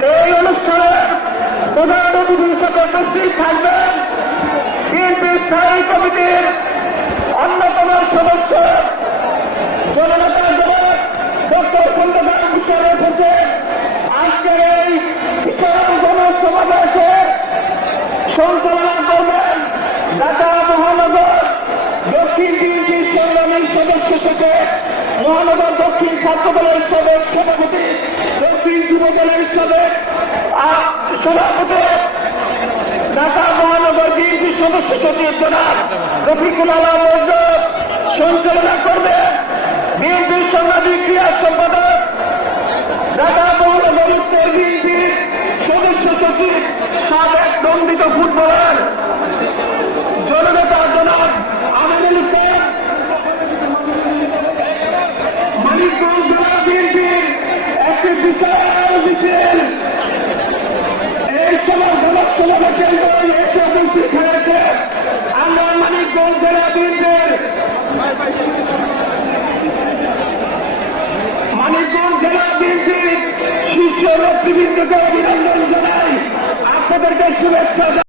এই অনুষ্ঠানে প্রধান অতিথি হিসেবে উপস্থিত থাকবেন। বিএনপি স্থায়ী কমিটির অন্যতম সদস্য জননেতা জবাব ডক্টর খন্দকার মুশারফ হোসেন আজকের এই বিশাল গণসমাবেশে সঞ্চালনা মহানগর দক্ষিণ বিএনপির সংগ্রামী সদস্য থেকে মহানগর দক্ষিণ ছাত্র দলের সভাপতি দক্ষিণ যুব দলের সভাপতি ঢাকা মহানগর বিএনপি সদস্য সচিব জনাব রফিকুল আলম সঞ্চালনা করবে বিএনপির সাংবাদিক ক্রিয়া সম্পাদক ঢাকা মহানগর উত্তর বিএনপির সদস্য সচিব সাবেক দণ্ডিত ফুটবলার জননেতা জনাব আমিনুল ইসলাম মানিকগঞ্জ জেলা বিএনপির একটি বিশাল এসে উপস্থিত হয়েছে আমরা মানিকগঞ্জ জেলা বিএনপির মানিকগঞ্জ জেলা শুভেচ্ছা